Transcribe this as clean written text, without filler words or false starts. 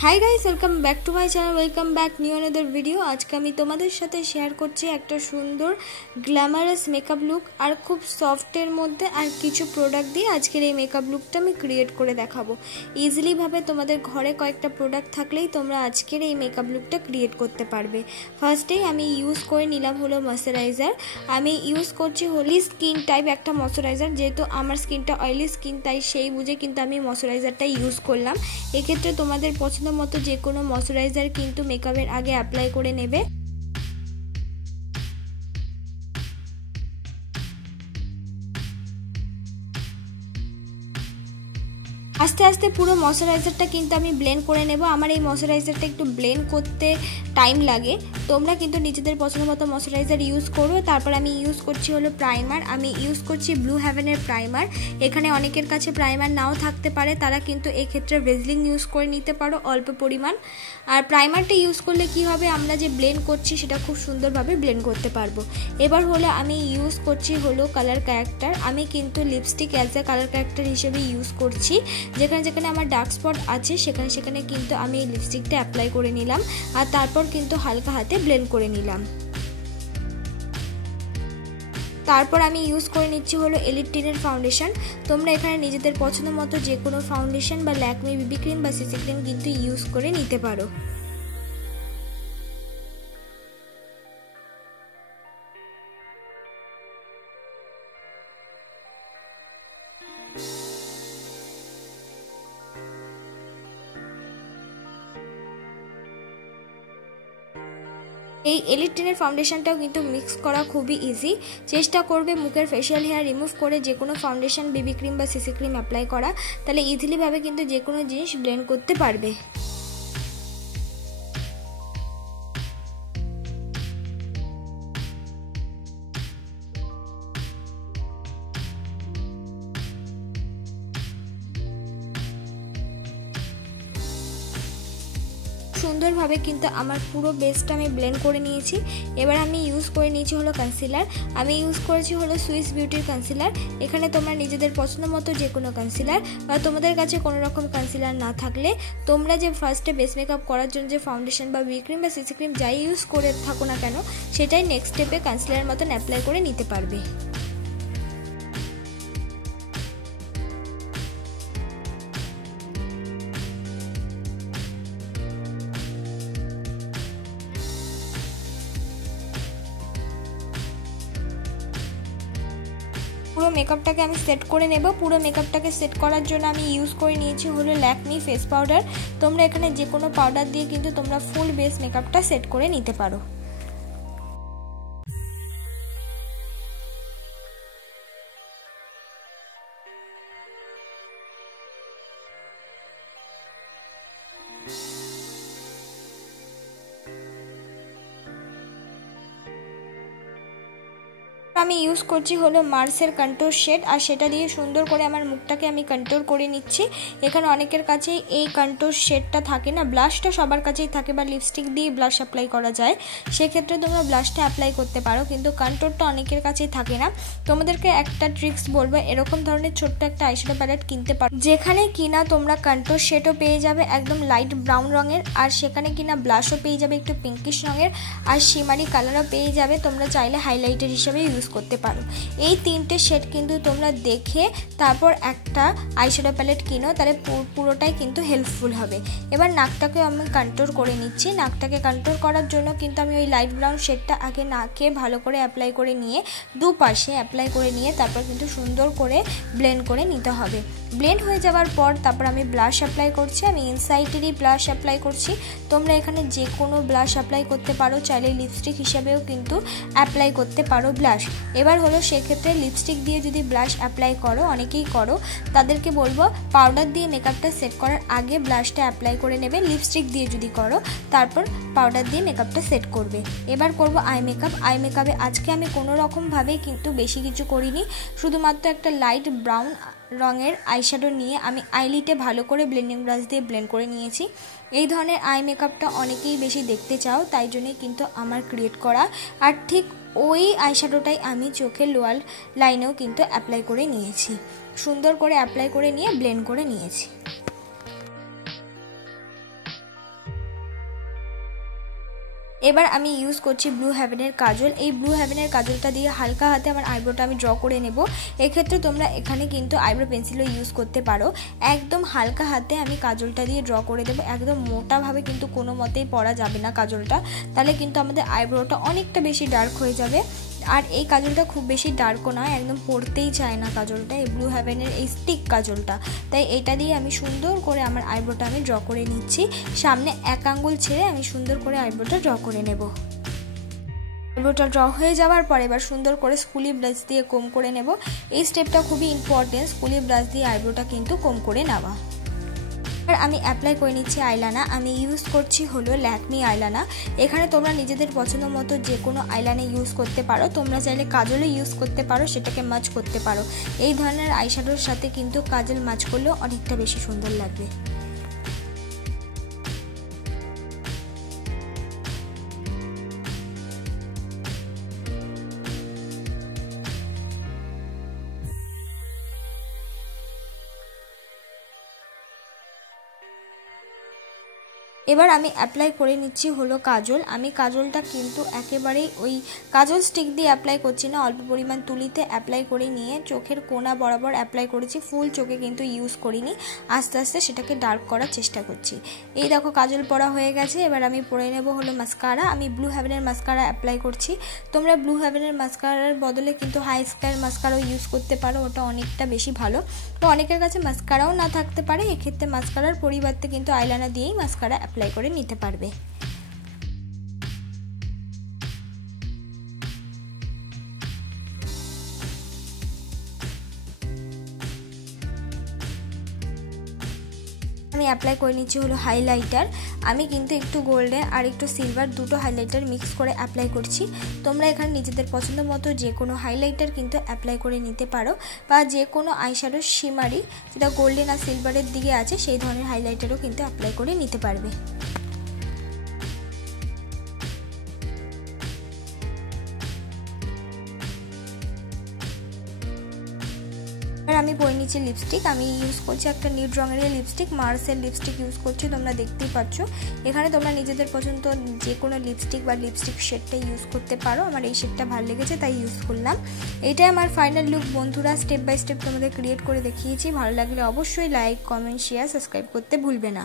High guys welcome back to my channel welcome back new another video. आज के आमी तोमादेर साथे शेयर करछि एकटा सुंदर ग्लैमारास मेकअप लुक और खूब सफ्टर मध्य और किछु प्रोडक्ट दिए आजकेर এই मेकअप लुकटा आमी क्रिएट करे देखाबो। इजिली भावे तोमादेर घरे कयेकटा प्रोडक्ट थाकलेई तोमरा आजकेर এই मेकअप लुकटा क्रिएट करते पारबे। फार्स्टेई आमी यूज करे निलाम हलो मयश्चाराइजार। आमी यूज करछि होली स्किन टाइप एकटा मयश्चाराइजार, जेहेतु आमार स्किनटा अयेली स्किन ताई सेई बुझे किन्तु आमी मयश्चाराइजारटा यूज करलाम। एई क्षेत्रे तोमादेर पछंद मतो जे कोनो मयश्चाराइजार किन्तु मेकअपेर आगे अप्लाई करे नेबे। आस्ते आस्ते पुरो मयश्चाराइजारटा किन्तु आमी ब्लेंड करे नेब। आमार एई मयश्चाराइजारटा एकटु ब्लेंड करते टाइम लागे, तोमरा किन्तु निजेदेर पछंद मतो मयश्चाराइजार यूज करो। तारपर आमी यूज करछि हलो प्राइमार। आमी यूज करछि ब्लू हेभेनेर प्राइमार। एखाने अनेकेर काछे प्राइमार नाओ थाकते पारे, तारा किन्तु एई क्षेत्रे वेजलिन यूज करे निते पारो अल्प परिमाण। और प्राइमारटा यूज करले कि होबे, आमरा जे ब्लेंड करछि सेटा खूब सुंदरभावे ब्लेंड करते पारबो। एबार हलो आमी यूज करछि हलो कालार क्यारेक्टार। आमी किन्तु lipstick as a colour character हिसेबे यूज करछि। যেখানে যেখানে আমার ডার্ক স্পট আছে সেখানে সেখানে কিন্তু আমি এই লিপস্টিকটা অ্যাপ্লাই করে নিলাম আর তারপর কিন্তু হালকা হাতে ব্লেন্ড করে নিলাম। তারপর আমি ইউজ করে নিচ্ছি হলো এলিট ফাউন্ডেশন। তোমরা এখানে নিজেদের পছন্দ মতো যে কোনো ফাউন্ডেশন বা ল্যাকমি বিবি ক্রিম বা সিসি ক্রিম কিন্তু ইউজ করে নিতে পারো। এই এলিট টিনের ফাউন্ডেশনটাও কিন্তু মিক্স করা খুবই ইজি। চেষ্টা করবে মুখের ফেশিয়াল হেয়ার রিমুভ করে যে কোনো ফাউন্ডেশন বেবি ক্রিম বা সিসি ক্রিম অ্যাপ্লাই করা, তাহলে ইজিলি ভাবে কিন্তু যে কোনো জিনিস ব্লেন্ড করতে পারবে। সুন্দরভাবে কিন্তু আমার পুরো বেসটা আমি ব্লেন্ড করে নিয়েছি। এবার আমি ইউজ করে নিয়েছি হলো কনসিলার। আমি ইউজ করেছি হলো সুইস বিউটির কনসিলার। এখানে তোমরা নিজেদের পছন্দ মতো যে কোনো কনসিলার বা তোমাদের কাছে কোনো রকম কনসিলার না থাকলে তোমরা যে ফার্স্টে বেস মেকআপ করার জন্য যে ফাউন্ডেশন বা বিবি ক্রিম বা সিসি ক্রিম যাই ইউজ করে থাকো না কেন সেটাই নেক্সট স্টেপে কনসিলারের মতন অ্যাপ্লাই করে নিতে পারবে। পুরো মেকআপটাকে আমি সেট করে নেব। পুরো মেকআপটাকে সেট করার জন্য আমি ইউজ করে নিয়েছি হলো ল্যাকমি ফেস পাউডার। তোমরা এখানে যে কোনো পাউডার দিয়ে কিন্তু তোমরা ফুল বেস মেকআপটা সেট করে নিতে পারো। আমি ইউজ করছি হলো মার্সের কন্ট্যুর শেড আর সেটা দিয়ে সুন্দর করে আমার মুখটাকে আমি কন্ট্যুর করে নিচ্ছি। এখানে অনেকের কাছে এই কন্ট্যুর শেডটা থাকে না, ব্লাশটা সবার কাছেই থাকে বা লিপস্টিক দিয়ে ব্লাশ অ্যাপ্লাই করা যায়, সেক্ষেত্রে তোমরা ব্লাশটা অ্যাপ্লাই করতে পারো, কিন্তু কন্ট্যুরটা অনেকের কাছেই থাকে না। তোমাদেরকে একটা ট্রিক্স বলবো, এরকম ধরনের ছোট্ট একটা আইশ্যাডো প্যালেট কিনতে পারো যেখানে কিনা তোমরা কন্ট্যুর শেডও পেয়ে যাবে একদম লাইট ব্রাউন রঙের, আর সেখানে কিনা ব্লাশও পেয়ে যাবে একটু পিঙ্কিশ রঙের, আর শিমারি কালারও পেয়ে যাবে। তোমরা চাইলে হাইলাইটার হিসেবে ইউজ করতে পারো। এই তিনটে শেড কিন্তু তোমরা দেখে তারপর একটা আইশ্যাডো প্যালেট কিনো, তাহলে পুরোটাই কিন্তু হেল্পফুল হবে। এবার নাকটাকে আমি কন্ট্যুর করে নিচ্ছি। নাকটাকে কন্ট্যুর করার জন্য কিন্তু আমি ওই লাইট ব্রাউন শেডটা আগে নাকে ভালো করে অ্যাপ্লাই করে নিয়ে দুপাশে অ্যাপ্লাই করে নিয়ে তারপর কিন্তু সুন্দর করে ব্লেন্ড করে নিতে হবে। ব্লেন্ড হয়ে যাওয়ার পর তারপর আমি ব্লাশ অ্যাপ্লাই করছি। আমি ইনসাইটেরই ব্লাশ অ্যাপ্লাই করছি। তোমরা এখানে যে কোনো ব্লাশ অ্যাপ্লাই করতে পারো, চাইলে লিপস্টিক হিসেবেও কিন্তু অ্যাপ্লাই করতে পারো ব্লাশ। এবার হলো সেক্ষেত্রে লিপস্টিক দিয়ে যদি ব্লাশ অ্যাপ্লাই করো, অনেকেই করো, তাদেরকে বলবো পাউডার দিয়ে মেকআপটা সেট করার আগে ব্লাশটা অ্যাপ্লাই করে নেবে। লিপস্টিক দিয়ে যদি করো তারপর পাউডার দিয়ে মেকআপটা সেট করবে। এবার করব আই মেকআপ। আই মেকআপে আজকে আমি কোনো রকমভাবে কিন্তু বেশি কিছু করিনি, শুধুমাত্র একটা লাইট ব্রাউন রঙের আইশ্যাডো নিয়ে আমি আইলিটে ভালো করে ব্লেন্ডিং ব্রাশ দিয়ে ব্লেন্ড করে নিয়েছি। এই ধরনের আই মেকআপটা অনেকেই বেশি দেখতে চাও, তাই জন্যই কিন্তু আমার ক্রিয়েট করা। আর ঠিক ওই আইশ্যাডোটাই আমি চোখের লোয়ার লাইনেও কিন্তু অ্যাপ্লাই করে নিয়েছি, সুন্দর করে অ্যাপ্লাই করে নিয়ে ব্লেন্ড করে নিয়েছি। এবার আমি ইউজ করছি ব্লু হেভেনের কাজল। এই ব্লু হেভেনের কাজলটা দিয়ে হালকা হাতে আমার আইব্রোটা আমি ড্র করে নেব। এক্ষেত্রে তোমরা এখানে কিন্তু আইব্রো পেন্সিলও ইউজ করতে পারো। একদম হালকা হাতে আমি কাজলটা দিয়ে ড্র করে দেবো। একদম মোটাভাবে কিন্তু কোনো মতেই পরা যাবে না কাজলটা, তাহলে কিন্তু আমাদের আইব্রোটা অনেকটা বেশি ডার্ক হয়ে যাবে। আর এই কাজলটা খুব বেশি ডার্কও নয়, একদম পড়তেই চায় না কাজলটা, এই ব্লু হেভেনের এই স্টিক কাজলটা। তাই এটা দিয়ে আমি সুন্দর করে আমার আইব্রোটা আমি ড্র করে নিচ্ছি। সামনে এক আঙ্গুল ছেড়ে আমি সুন্দর করে আইব্রোটা ড্র করে নেব। আইব্রোটা ড্র হয়ে যাওয়ার পর এবার সুন্দর করে স্কুলি ব্রাশ দিয়ে কোম করে নেব। এই স্টেপটা খুবই ইম্পর্টেন্ট, স্কুলি ব্রাশ দিয়ে আইব্রোটা কিন্তু কোম করে নেওয়া। আর আমি অ্যাপ্লাই করে নিচ্ছি আইলানা। আমি ইউজ করছি হলো ল্যাকমি আইলানা। এখানে তোমরা নিজেদের পছন্দ মতো যে কোনো আইলানা ইউজ করতে পারো। তোমরা চাইলে কাজলও ইউজ করতে পারো, সেটাকে মাচ করতে পারো। এই ধরনের আইশ্যাডোর সাথে কিন্তু কাজল মাচ করলেও অনেকটা বেশি সুন্দর লাগবে। এবার আমি অ্যাপ্লাই করে নিচ্ছি হলো কাজল। আমি কাজলটা কিন্তু একেবারেই ওই কাজল স্টিক দিয়ে অ্যাপ্লাই করছি না, অল্প পরিমাণ তুলিতে অ্যাপ্লাই করে নিয়ে চোখের কোনা বরাবর অ্যাপ্লাই করেছি। ফুল চোখে কিন্তু ইউজ করিনি, আস্তে আস্তে সেটাকে ডার্ক করার চেষ্টা করছি। এই দেখো কাজল পরা হয়ে গেছে। এবার আমি পরে নেব হলো মাস্কারা। আমি ব্লু হেভেনের মাস্কারা অ্যাপ্লাই করছি। তোমরা ব্লু হেভেনের মাস্কারার বদলে কিন্তু হাই স্কায়ার মাস্কারাও ইউজ করতে পারো, ওটা অনেকটা বেশি ভালো। তো অনেকের কাছে মাস্কারাও না থাকতে পারে, এক্ষেত্রে মাস্কারার পরিবর্তে কিন্তু আইলানা দিয়েই মাস্কারা অ্যাপ্লাই করে নিতে পারবে। আমি অ্যাপ্লাই করে নিচ্ছি হলো হাইলাইটার। আমি কিন্তু একটু গোল্ডেন আর একটু সিলভার দুটো হাইলাইটার মিক্স করে অ্যাপ্লাই করছি। তোমরা এখানে নিজেদের পছন্দ মতো যে কোনো হাইলাইটার কিন্তু অ্যাপ্লাই করে নিতে পারো, বা যে কোনো আইশ্যাডো শিমারি যেটা গোল্ডেন আর সিলভারের দিকে আছে সেই ধরনের হাইলাইটারও কিন্তু অ্যাপ্লাই করে নিতে পারবে। আমি পরে নিচ্ছি লিপস্টিক। আমি ইউজ করছি একটা নিউড রঙের লিপস্টিক, মার্সের লিপস্টিক ইউজ করছি, তোমরা দেখতেই পাচ্ছ। এখানে তোমরা নিজেদের পছন্দ যে কোনো লিপস্টিক বা লিপস্টিক শেডটা ইউজ করতে পারো। আমার এই শেডটা ভালো লেগেছে তাই ইউজ করলাম। এটাই আমার ফাইনাল লুক বন্ধুরা। স্টেপ বাই স্টেপ তোমাদের ক্রিয়েট করে দেখিয়েছি। ভালো লাগলে অবশ্যই লাইক, কমেন্ট, শেয়ার, সাবস্ক্রাইব করতে ভুলবে না।